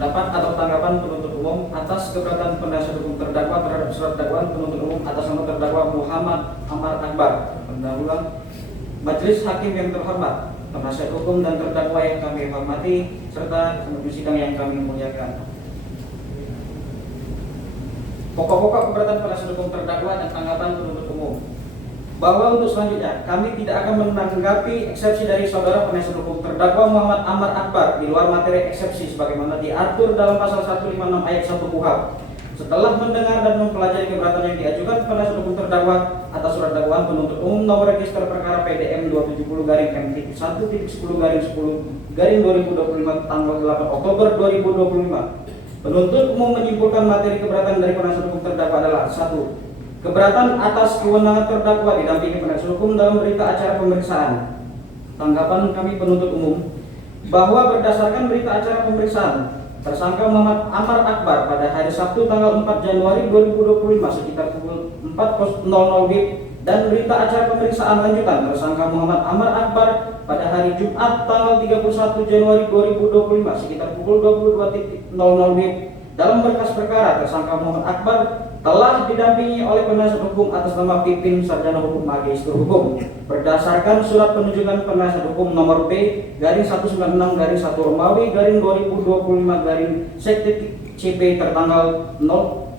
pendapat atau tanggapan penuntut umum atas keberatan penasihat hukum terdakwa terhadap surat dakwaan penuntut umum atas nama terdakwa Muhammad Amar Akbar. Pendahuluan Majelis Hakim yang terhormat, penasihat hukum dan terdakwa yang kami hormati, serta penuntut sidang yang kami muliakan. Pokok-pokok keberatan penasihat hukum terdakwa dan tanggapan penuntut umum. Bahwa untuk selanjutnya kami tidak akan menanggapi eksepsi dari saudara penasihat hukum terdakwa Muhammad Amar Akbar di luar materi eksepsi sebagaimana diatur dalam pasal 156 ayat 1 KUHP. Setelah mendengar dan mempelajari keberatan yang diajukan penasihat hukum terdakwa atas surat dakwaan penuntut umum nomor register perkara PDM 270-M1/10/10/2025 tanggal 8 Oktober 2025. Penuntut umum menyimpulkan materi keberatan dari penasihat hukum terdakwa adalah: 1. Keberatan atas kewenangan terdakwa didampingi penasihat hukum dalam berita acara pemeriksaan. Tanggapan kami penuntut umum bahwa berdasarkan berita acara pemeriksaan, tersangka Muhammad Amar Akbar pada hari Sabtu tanggal 4 Januari 2025 sekitar pukul 4.00 WIB dan berita acara pemeriksaan lanjutan tersangka Muhammad Amar Akbar pada hari Jumat tanggal 31 Januari 2025 sekitar pukul 22.00 WIB. Dalam berkas perkara, tersangka Muhammad Akbar telah didampingi oleh penasihat hukum atas nama Pipin Sarjana Hukum Magister Hukum berdasarkan surat penunjukan penasihat hukum nomor B-196-1 Romawi 2025 CP tertanggal 3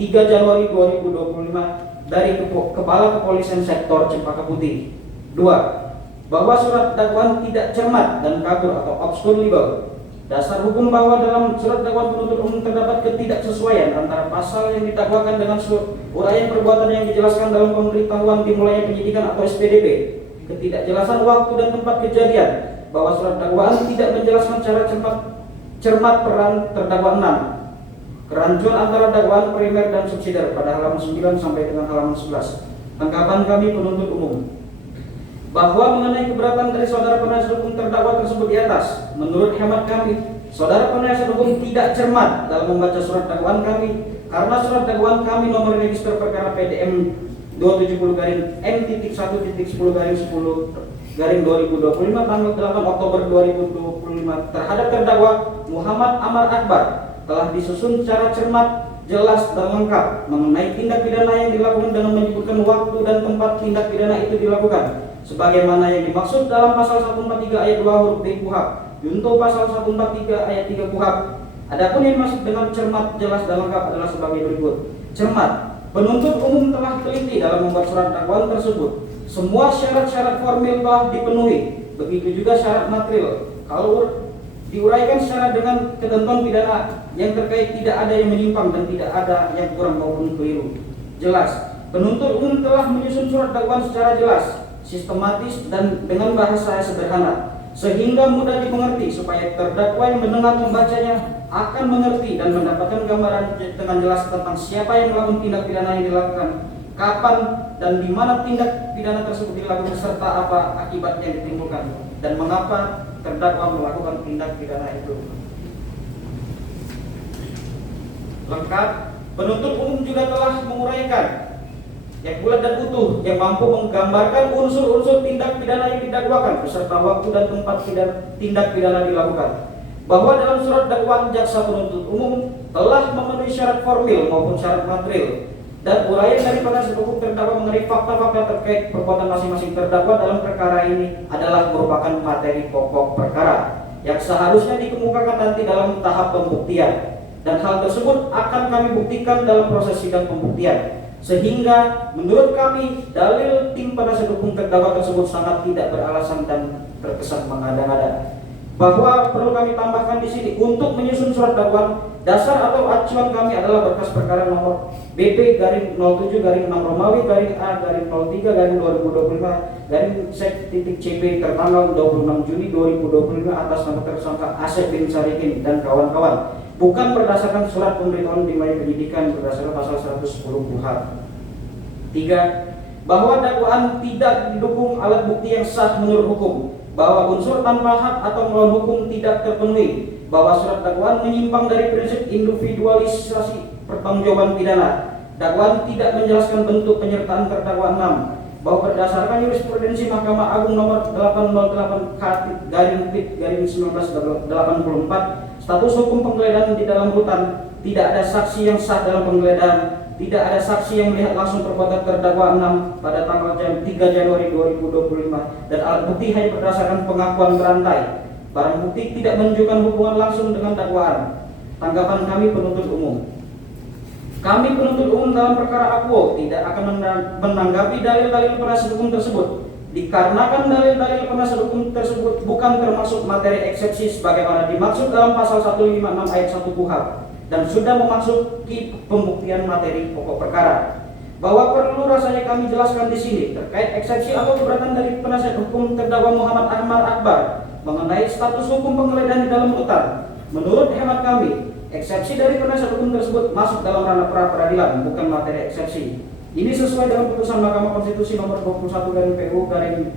Januari 2025 dari Kepala Kepolisian Sektor Cempaka Putih. 2. Bahwa surat dakwaan tidak cermat dan kabur atau obskur libel. Dasar hukum bahwa dalam surat dakwaan penuntut umum terdapat ketidaksesuaian antara pasal yang didakwakan dengan uraian perbuatan yang dijelaskan dalam pemberitahuan dimulainya penyidikan atau SPDP, ketidakjelasan waktu dan tempat kejadian, bahwa surat dakwaan tidak menjelaskan secara cermat peran terdakwa 6, kerancuan antara dakwaan primer dan subsidiar pada halaman 9 sampai dengan halaman 11. Tanggapan kami penuntut umum bahwa mengenai keberatan dari saudara penasihat hukum terdakwa tersebut di atas, menurut hemat kami, saudara penasihat hukum tidak cermat dalam membaca surat dakwaan kami karena surat dakwaan kami nomor register perkara PDM 270-M1.10/10/2025 tanggal 8 Oktober 2025 terhadap terdakwa Muhammad Amar Akbar telah disusun secara cermat, jelas dan lengkap mengenai tindak pidana yang dilakukan dengan menyebutkan waktu dan tempat tindak pidana itu dilakukan sebagaimana yang dimaksud dalam pasal 143 ayat 2 huruf B KUHP junto pasal 143 ayat 3 KUHP. Adapun yang dimaksud dengan cermat, jelas dan lengkap adalah sebagai berikut. Cermat, penuntut umum telah teliti dalam membuat surat dakwaan tersebut. Semua syarat-syarat formil telah dipenuhi, begitu juga syarat material. Kalau diuraikan secara dengan ketentuan pidana yang terkait, tidak ada yang menyimpang dan tidak ada yang kurang maupun keliru. Jelas, penuntut umum telah menyusun surat dakwaan secara jelas, sistematis dan dengan bahasa sederhana sehingga mudah dimengerti supaya terdakwa yang mendengar membacanya akan mengerti dan mendapatkan gambaran dengan jelas tentang siapa yang melakukan tindak pidana yang dilakukan, kapan dan di mana tindak pidana tersebut dilakukan serta apa akibat yang ditimbulkan dan mengapa terdakwa melakukan tindak pidana itu. Lengkap, penuntut umum juga telah menguraikan yang bulat dan utuh yang mampu menggambarkan unsur-unsur tindak pidana yang didakwakan beserta waktu dan tempat tindak pidana dilakukan. Bahwa dalam surat dakwaan jaksa penuntut umum telah memenuhi syarat formil maupun syarat material dan uraian dari penasihat hukum terdakwa mengenai fakta-fakta terkait perbuatan masing-masing terdakwa dalam perkara ini adalah merupakan materi pokok perkara yang seharusnya dikemukakan nanti dalam tahap pembuktian, dan hal tersebut akan kami buktikan dalam proses sidang pembuktian. Sehingga menurut kami dalil tim penasihat hukum terdakwa tersebut sangat tidak beralasan dan terkesan mengada-ngada. Bahwa perlu kami tambahkan di sini, untuk menyusun surat dakwaan, dasar atau acuan kami adalah berkas perkara nomor BP-07-6 Romawi A-03-03-2025-Sek.CP tertanggal 26 Juni 2025 atas nama tersangka Asep bin Sarikin dan kawan-kawan, bukan berdasarkan surat pemberitahuan dimulai penyidikan berdasarkan pasal 110 KUHP. 3. Bahwa dakwaan tidak didukung alat bukti yang sah menurut hukum, bahwa unsur tanpa hak atau melawan hukum tidak terpenuhi, bahwa surat dakwaan menyimpang dari prinsip individualisasi pertanggungjawaban pidana. Dakwaan tidak menjelaskan bentuk penyertaan terdakwa 6, bahwa berdasarkan jurisprudensi Mahkamah Agung nomor 808 K-1984, status hukum penggeledahan di dalam rutan, tidak ada saksi yang sah dalam penggeledahan, tidak ada saksi yang melihat langsung perbuatan terdakwa 6 pada tanggal 3 Januari 2025, dan alat bukti hanya berdasarkan pengakuan berantai. Barang bukti tidak menunjukkan hubungan langsung dengan dakwaan. Tanggapan kami penuntut umum. Kami penuntut umum dalam perkara akuo tidak akan menanggapi dalil-dalil penasihat hukum tersebut, dikarenakan dalil-dalil penasihat hukum tersebut bukan termasuk materi eksepsi sebagaimana dimaksud dalam pasal 156 ayat 1 KUHP dan sudah memasuki pembuktian materi pokok perkara. Bahwa perlu rasanya kami jelaskan di sini terkait eksepsi atau keberatan dari penasihat hukum terdakwa Muhammad Amar Akbar mengenai status hukum penggeledahan di dalam rutan. Menurut hemat kami, eksepsi dari penasihat hukum tersebut masuk dalam ranah pra peradilan, bukan materi eksepsi. Ini sesuai dengan putusan Mahkamah Konstitusi nomor 21 garing PU garing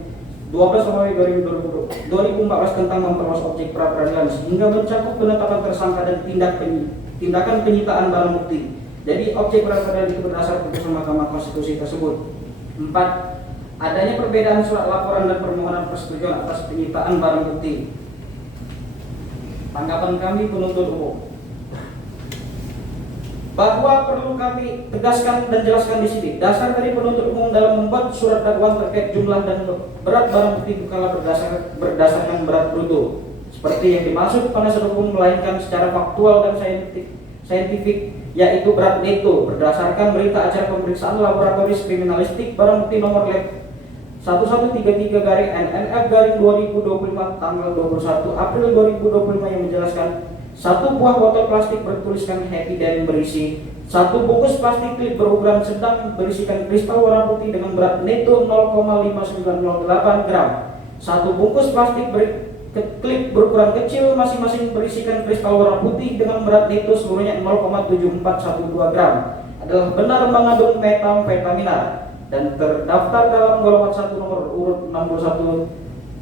12 Romawi garing 2014 tentang memperluas objek pra peradilan sehingga mencakup penetapan tersangka dan tindakan penyitaan barang bukti. Jadi objek pra peradilan itu berdasar putusan Mahkamah Konstitusi tersebut. 4. Adanya perbedaan surat laporan dan permohonan persetujuan atas penyitaan barang bukti. Tanggapan kami penuntut umum bahwa perlu kami tegaskan dan jelaskan di sini. Dasar dari penuntut umum dalam membuat surat dakwaan terkait jumlah dan berat barang bukti bukanlah berdasarkan berat bruto seperti yang dimaksud penasihat hukum, melainkan secara faktual dan saintifik, yaitu berat neto berdasarkan berita acara pemeriksaan laboratoris kriminalistik barang bukti nomor lab 1133 garing NNF garing 2025 tanggal 21 April 2025 yang menjelaskan satu buah botol plastik bertuliskan Happy dan berisi satu bungkus plastik klip berukuran sedang berisikan kristal warna putih dengan berat neto 0,5908 gram. Satu bungkus plastik klip berukuran kecil masing-masing berisikan kristal warna putih dengan berat neto seluruhnya 0,7412 gram adalah benar mengandung metamfetamina dan terdaftar dalam golongan 1 nomor urut 61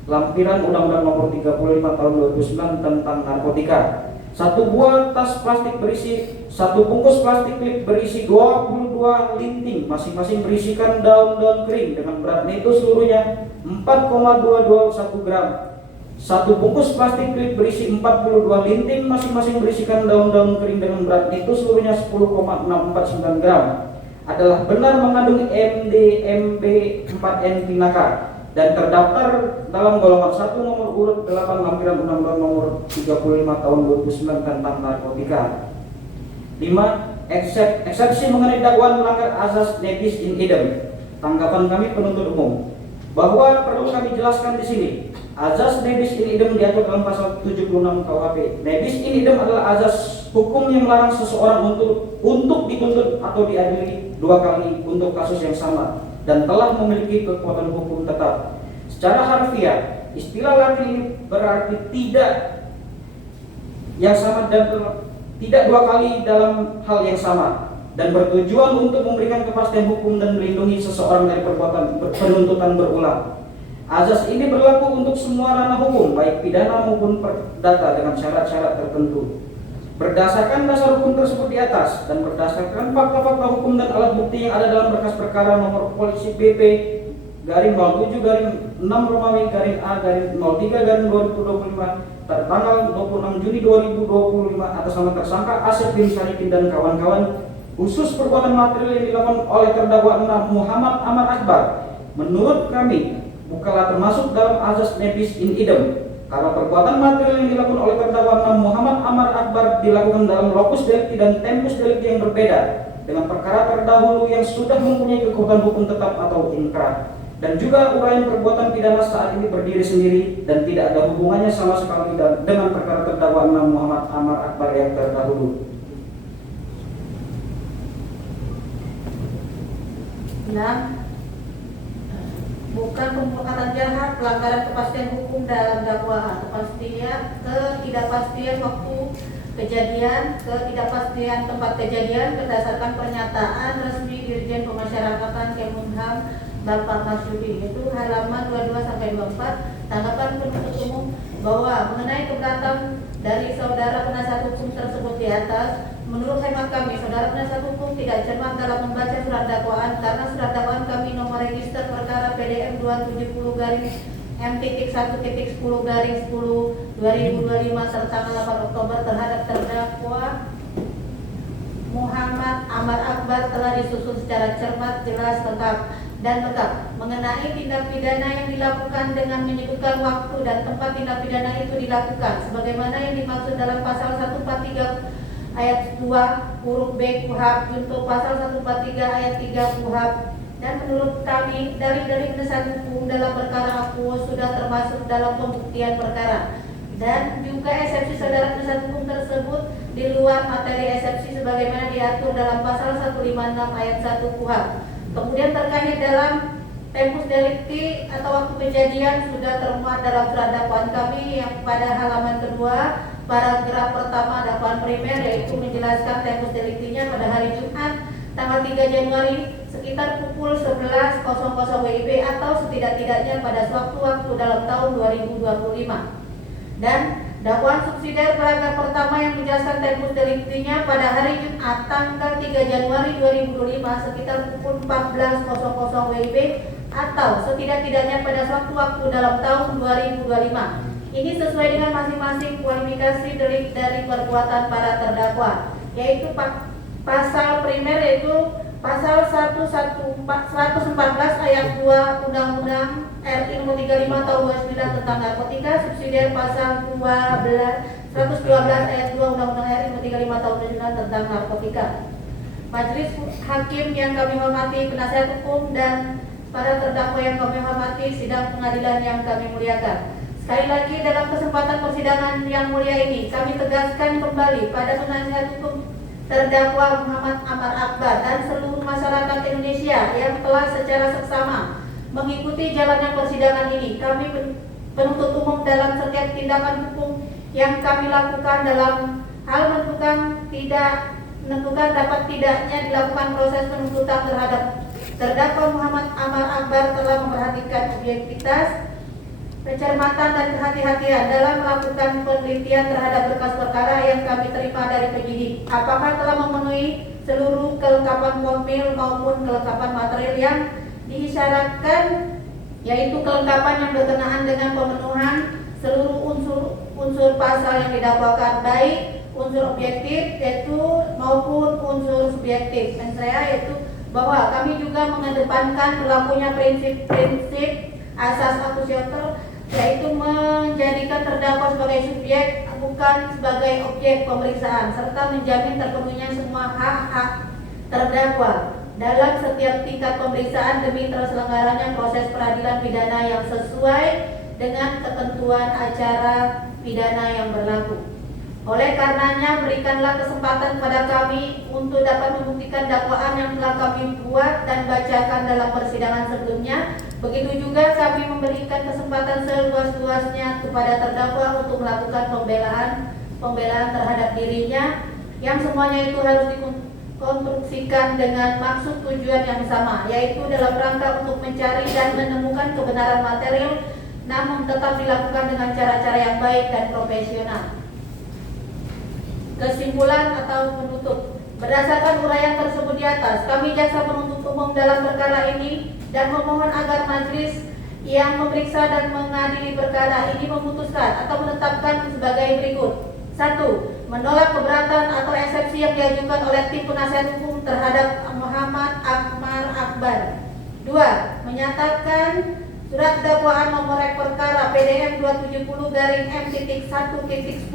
lampiran Undang-Undang nomor 35 tahun 2009 tentang narkotika. Satu buah tas plastik berisi satu bungkus plastik klip berisi 22 linting masing-masing berisikan daun-daun kering dengan berat neto seluruhnya 4,221 gram. Satu bungkus plastik klip berisi 42 linting masing-masing berisikan daun-daun kering dengan berat neto seluruhnya 10,649 gram adalah benar mengandung MDMB 4N pinaka dan terdaftar dalam golongan 1 nomor urut 8 lampiran Undang-Undang nomor 35 tahun 2009 tentang narkotika. 5. Eksepsi mengenai dakwaan melanggar azas nebis in idem. Tanggapan kami penuntut umum bahwa perlu kami jelaskan di sini. Azas nebis in idem diatur dalam pasal 76 KUHP. Nebis in idem adalah azas hukum yang melarang seseorang untuk dituntut atau diadili 2 kali untuk kasus yang sama dan telah memiliki kekuatan hukum tetap. Secara harfiah, istilah latin ini berarti tidak yang sama dan tidak 2 kali dalam hal yang sama dan bertujuan untuk memberikan kepastian hukum dan melindungi seseorang dari perbuatan penuntutan berulang. Azas ini berlaku untuk semua ranah hukum, baik pidana maupun perdata dengan syarat-syarat tertentu. Berdasarkan dasar hukum tersebut di atas dan berdasarkan fakta-fakta hukum dan alat bukti yang ada dalam berkas perkara nomor polisi BP garing 07 garing 6 Romawi garing A garing 03 garing 2025 tertanggal 26 Juni 2025 atas nama tersangka Asep bin Syarikin dan kawan-kawan khusus perbuatan material yang dilakukan oleh terdakwa 6 Muhammad Amar Akbar, menurut kami bukanlah termasuk dalam azas nebis in idem karena perbuatan material yang dilakukan oleh terdakwa 6 Muhammad Amar Akbar dilakukan dalam lokus delikti dan tempus delikti yang berbeda dengan perkara terdahulu yang sudah mempunyai kekuatan hukum tetap atau inkrah, dan juga uraian perbuatan pidana saat ini berdiri sendiri dan tidak ada hubungannya sama sekali dengan perkara terdakwa 6 Muhammad Amar Akbar yang terdahulu. Bukan perbuatan jahat, pelanggaran kepastian hukum dalam dakwaan, ketidakpastian waktu kejadian, ketidakpastian tempat kejadian berdasarkan pernyataan resmi Dirjen Pemasyarakatan Kemenham Bapak Marsudi, itu halaman 22 sampai 24. Tanggapan penuntut umum bahwa mengenai keberatan dari saudara penasihat hukum tersebut di atas, menurut hemat kami, saudara penasihat hukum tidak cermat dalam membaca surat dakwaan karena surat dakwaan kami nomor register perkara PDM 270 garing M.1.10 garing 10 2025 tertanggal 8 Oktober terhadap terdakwa Muhammad Amar Akbar telah disusun secara cermat, jelas, lengkap mengenai tindak pidana yang dilakukan dengan menyebutkan waktu dan tempat tindak pidana itu dilakukan sebagaimana yang dimaksud dalam pasal 143 ayat 2 huruf B KUHP junto pasal 143 ayat 3 KUHP. Dan menurut kami dari penasihat hukum dalam perkara akuo sudah termasuk dalam pembuktian perkara, dan juga eksepsi saudara penasihat hukum tersebut di luar materi eksepsi sebagaimana diatur dalam pasal 156 ayat 1 KUHP. Kemudian terkait dalam tempus delicti atau waktu kejadian sudah termuat dalam surat dakwaan kami yang pada halaman kedua paragraf pertama dakwaan primer, yaitu menjelaskan tempus delictinya pada hari Jumat tanggal 3 Januari sekitar pukul 11.00 WIB atau setidak-tidaknya pada sewaktu-waktu dalam tahun 2025. Dan dakwaan subsidiar paragraf pertama yang menjelaskan tempus delictinya pada hari Jumat tanggal 3 Januari 2025 sekitar pukul 14.00 WIB atau setidak-tidaknya pada sewaktu-waktu dalam tahun 2025. Ini sesuai dengan masing-masing kualifikasi delik dari perbuatan para terdakwa, yaitu pasal primer yaitu pasal 114 ayat 2 Undang-Undang RI Nomor 35 Tahun 29 tentang narkotika, subsidiar pasal 112 ayat 2 Undang-Undang RI Nomor 35 Tahun 29 tentang narkotika. Majelis hakim yang kami hormati, penasihat hukum dan para terdakwa yang kami hormati, sidang pengadilan yang kami muliakan. Sekali lagi dalam kesempatan persidangan yang mulia ini kami tegaskan kembali pada penasihat hukum terdakwa Muhammad Amar Akbar dan seluruh masyarakat Indonesia yang telah secara seksama mengikuti jalannya persidangan ini. Kami penuntut umum dalam setiap tindakan hukum yang kami lakukan dalam hal menentukan dapat tidaknya dilakukan proses penuntutan terhadap terdakwa Muhammad Amar Akbar telah memperhatikan objektivitas, kecermatan dan kehati-hatian dalam melakukan penelitian terhadap berkas perkara yang kami terima dari penyidik. Apakah telah memenuhi seluruh kelengkapan formil maupun kelengkapan material yang diisyaratkan, yaitu kelengkapan yang berkenaan dengan pemenuhan seluruh unsur pasal yang didakwakan, baik unsur objektif yaitu maupun unsur subjektif. Dan saya yaitu bahwa kami juga mengedepankan berlakunya prinsip asas akusiator, yaitu menjadikan terdakwa sebagai subjek bukan sebagai objek pemeriksaan, serta menjamin terpenuhinya semua hak-hak terdakwa dalam setiap tingkat pemeriksaan demi terselenggaranya proses peradilan pidana yang sesuai dengan ketentuan acara pidana yang berlaku. Oleh karenanya, berikanlah kesempatan kepada kami untuk dapat membuktikan dakwaan yang telah kami buat dan bacakan dalam persidangan sebelumnya. Begitu juga kami memberikan kesempatan seluas-luasnya kepada terdakwa untuk melakukan pembelaan terhadap dirinya, yang semuanya itu harus dikonstruksikan dengan maksud tujuan yang sama, yaitu dalam rangka untuk mencari dan menemukan kebenaran material, namun tetap dilakukan dengan cara-cara yang baik dan profesional. Kesimpulan atau penutup. Berdasarkan uraian tersebut di atas, kami jaksa penuntut umum dalam perkara ini dan memohon agar majelis yang memeriksa dan mengadili perkara ini memutuskan atau menetapkan sebagai berikut. 1. Menolak keberatan atau eksepsi yang diajukan oleh tim penasihat hukum terhadap Muhammad Amar Akbar. 2. Menyatakan surat dakwaan nomor perkara PDM 270 garing M.1.10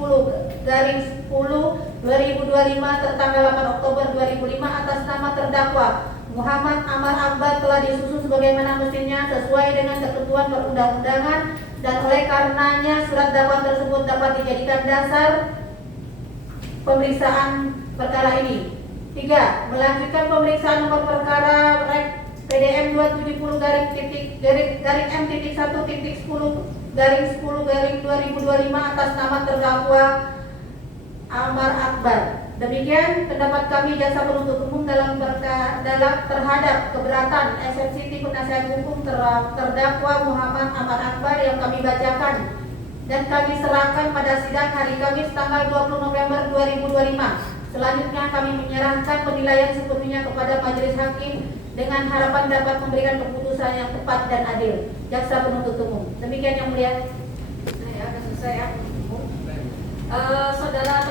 garing 10 2025 tertanggal 8 Oktober 2005 atas nama terdakwa Muhammad Amar Akbar telah disusun sebagaimana mestinya sesuai dengan ketentuan perundang-undangan, dan oleh karenanya surat dakwaan tersebut dapat dijadikan dasar pemeriksaan perkara ini. 3. Melanjutkan pemeriksaan nomor perkara PDM 270 garing M.1.10 garing 10 garing 2025 atas nama terdakwa Amar Akbar. Demikian pendapat kami jaksa penuntut umum dalam terhadap keberatan eksepsi tim penasihat hukum terdakwa Muhammad Amar Akbar yang kami bacakan dan kami serahkan pada sidang hari Kamis tanggal 20 November 2025. Selanjutnya kami menyerahkan penilaian sepenuhnya kepada majelis hakim dengan harapan dapat memberikan keputusan yang tepat dan adil. Jaksa penuntut umum. Demikian yang mulia. Saya akan selesai ya. Saudara